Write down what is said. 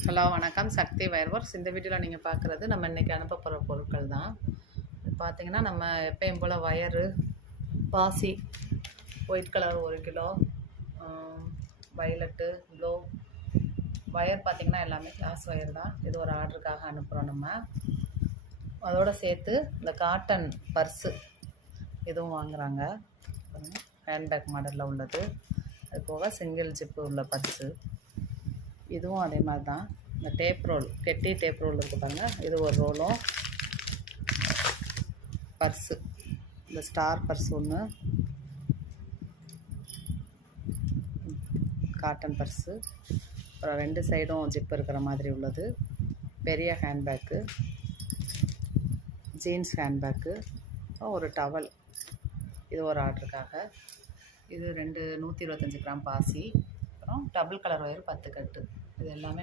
Hello வணக்கம். சக்தி wire works. இந்த வீடியோவில் நீங்கள் பார்க்குறது நம்ம இன்றைக்கி அனுப்ப போகிற பொருட்கள் தான். பார்த்திங்கன்னா நம்ம எப்பயும் போல் வயரு, பாசி, white colour 1 kilo, violet, blue wire பார்த்திங்கன்னா எல்லாமே கிளாஸ் வயர் தான். இது ஒரு ஆர்டருக்காக அனுப்புகிறோம் நம்ம. அதோடு சேர்த்து இந்த காட்டன் பர்ஸு இதுவும் வாங்குகிறாங்க. ஹேண்ட்பேக் மாடலில் உள்ளது. அது போக சிங்கிள் ஜிப்பு உள்ள பர்ஸு இதுவும் அதே மாதிரி தான். இந்த டேப் ரோல், கெட்டி டேப் ரோல் இருக்குது பாருங்கள், இது ஒரு ரோலும். பர்ஸு, இந்த ஸ்டார் பர்ஸ் ஒன்று, காட்டன் பர்ஸு, அப்புறம் 2 சைடும் ஜிப் இருக்கிற மாதிரி உள்ளது. பெரிய ஹேண்ட்பேக்கு, ஜீன்ஸ் ஹேண்ட்பேக்கு, ஒரு டவல். இது ஒரு ஆர்டருக்காக. இது 125 கிராம் பாசி, அப்புறம் டபுள் கலர் ஒயர் 10 கட்டு. இது எல்லாமே